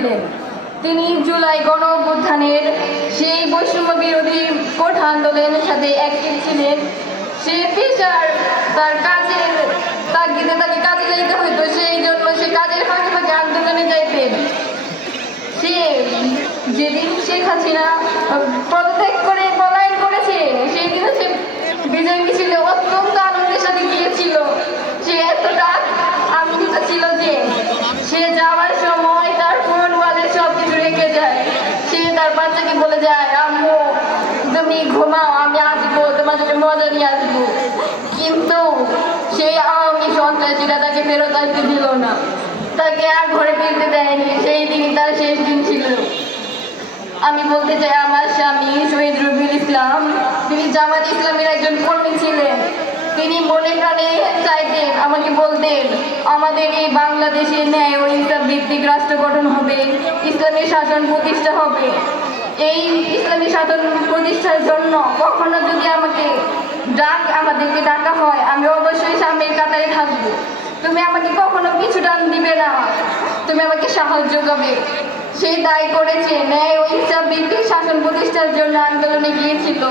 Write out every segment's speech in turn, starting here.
ছিলেন। তিনি জুলাই গণ অভ্যুত্থানের সেই বৈষম্য বিরোধী কোঠা আন্দোলনের সাথে অ্যাক্টিভ ছিলেন। সে পেশার তার কাজের তাগিদে তাকে কাজে যেতে হইতো, সেই জন্য সে কাজের ফাঁকে ফাঁকে আন্দোলনে যাইতেন। সে যেদিন শেখ হাসিনা পদত্যাগ করে পলায়ন করেছে সেই দিনে সে বিজয় মিছিলে অত্যন্ত আনন্দের সাথে গিয়েছিল। সে এতটা আনন্দিত ছিল যে সে যাওয়ার সময় তার ফোন ওয়ালে সব কিছু রেখে যায়। সে তার বাচ্চাকে বলে যায়, আম্মু তুমি ঘুমাও, আমি আসবো, তোমার জন্য মজা নিয়ে আসবো। কিন্তু সেই আওয়ামী সন্ত্রাসীরা তাকে ফেরত আসতে দিল না, তাকে আর ঘরে ফিরতে দেয়নি। সেই দিন তার শেষ দিন ছিল। আমি বলতে চাই, আমার স্বামী শহীদ রবিউল ইসলাম, তিনি জামাত ইসলামের একজন কর্মী ছিলেন। তিনি মনে প্রাণে চাইতেন, আমাকে বলতেন, আমাদের এই বাংলাদেশে ন্যায় ও ইনসাফ ভিত্তিক রাষ্ট্র গঠন হবে, ইসলামী শাসন প্রতিষ্ঠা হবে। এই ইসলামী শাসন প্রতিষ্ঠার জন্য কখনো যদি আমাদেরকে ডাকা হয়, আমি অবশ্যই সামনের কাতারে থাকবো। তুমি আমাকে কখনো পিছু টান দিবে না, তুমি আমাকে সাহায্য করবে। সেই দায়ী করেছে, ন্যায় ও ইনসাফ ভিত্তিক শাসন প্রতিষ্ঠার জন্য আন্দোলনে গিয়েছিল।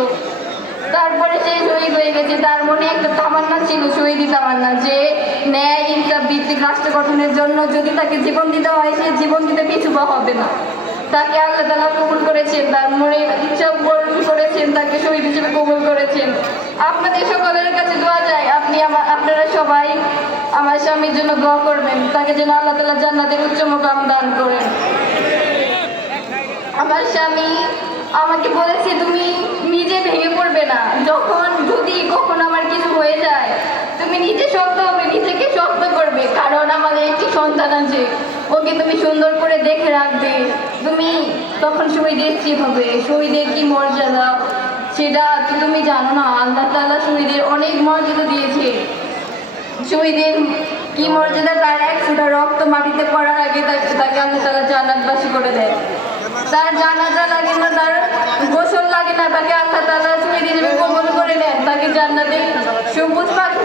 তারপরে সে শহীদ হয়ে গেছে। তার মনে একটা তামান্না ছিল, শহীদি তামান্না, যে ন্যায় ইনসাফ ভিত্তিক রাষ্ট্র গঠনের জন্য যদি তাকে জীবন দিতে হয়, সে জীবন দিতে পিছু পা হবে না। তাকে আল্লাহ তাআলা কবুল করেছেন, তার মনের ইচ্ছা পূরণ করেছেন, তাকে শহীদ হিসেবে কবুল করেছেন। আপনাদের সকলের কাছে দোয়া চাই, আপনারা সবাই আমার স্বামীর জন্য দোয়া করবেন, তাকে যেন আল্লাহ তাআলা জান্নাতের উচ্চ মুকাম দান করেন। আমার স্বামী আমাকে বলেছে, তুমি নিজে ভেঙে পড়বে না, যদি কখন আমার কিছু হয়ে যায়, তুমি নিজে শক্ত হবে, নিজেকে শক্ত করবে, কারণ আমাদের একটি সন্তান আছে, ওকে তুমি সুন্দর করে দেখে রাখবে। তুমি তখন শহীদের কি হবে, শহীদের কি মর্যাদা সেটা তো তুমি জানো না। আল্লাহ তাআলা শহীদের অনেক মর্যাদা দিয়েছে। শহীদের কি মর্যাদা, তার এক ফোঁটা রক্ত মাটিতে পড়ার আগে তাকে আল্লাহ তাআলা জান্নাতবাসী করে দেয়। তার জানাজা লাগে না, তার গোসল লাগে না, তাকে আল্লাহ তাআলা শহীদ হিসেবে কবুল করে নেন, তাকে জান্নাতে সবুজ পাখি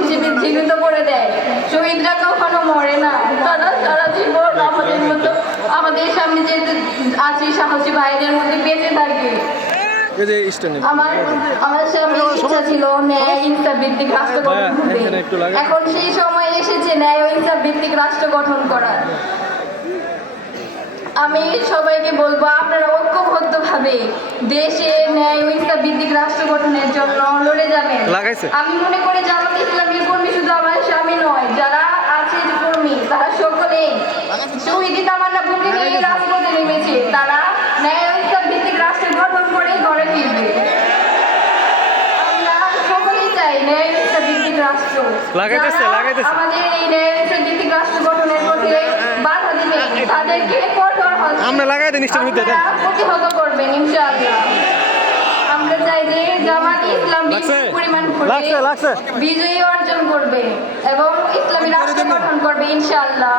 হিসেবে জীবিত করে দেয়। শহীদরা কখনো মরে না, তারা সারা জীবন আমাদের মতো, আমাদের সামনে যে আছে সাহসী ভাইদের মধ্যে বেঁচে থাকে। আমার স্বামীর ইচ্ছা ছিল ন্যায় ইনসাফ ভিত্তিক রাষ্ট্র গঠন করতে। এখন সেই সময় এসেছে ন্যায় ও ইনসাফ ভিত্তিক রাষ্ট্র গঠন করার। আমি সবাইকে বলবো, আপনারা ঐক্যবদ্ধভাবে দেশে ন্যায় ও ইনসাফ ভিত্তিক রাষ্ট্র গঠনের জন্য লড়ে যাবেন। আমি মনে করি জামাত ইসলামী কর্মী শুধু আমার স্বামী নয়, যারা আছে যে কর্মী, তারা সকলে শহীদি তামান্না বুকে নিয়ে রাজপথে নেমেছে। তারা ন্যায় ও ইনসাফ ভিত্তিক রাষ্ট্র গঠন করে ঘরে ফিরবে। আমরা সকলেই চাই ন্যায় ও ইনসাফ ভিত্তিক রাষ্ট্র। আমাদের এই ন্যায় ও ইনসাফ ভিত্তিক রাষ্ট্র গঠনের পথে বাধা দিবে, তাদেরকে আমরা লাগাই দেন প্রতিহত করবেন ইনশাআল্লাহ। আমরা চাই যে জামাত ইসলাম পরিমাণ বিজয়ী অর্জন করবে এবং ইসলামী রাষ্ট্র গঠন করবে ইনশাআল্লাহ।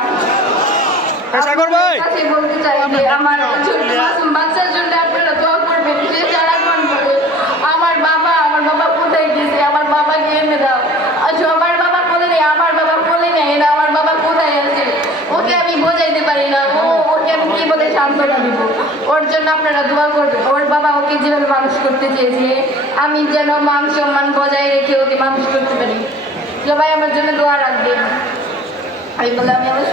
বলতে চাই যে আমার বাচ্চার জন্য আপনারা দোয়া করবেন। সে সারাক্ষণ বলে, আমার বাবা কোথায় গেছে, আমার বাবাকে এনে দাও। আচ্ছা, আমার বাবা বলে নেই, আমার বাবা বলে নেই, এরা আমার বাবা কোথায় আছে, ওকে আমি বোঝাইতে পারি না, ওকে আমি কি বলে সান্ত্বনা দিব। ওর জন্য আপনারা দোয়া করবেন। ওর বাবা ওকে যেভাবে মানুষ করতে চেয়েছে, আমি যেন মান সম্মান বজায় রেখে ওকে মানুষ করতে পারি। সবাই আমার জন্য দোয়া রাখবেন। আমি বলে আমি আমার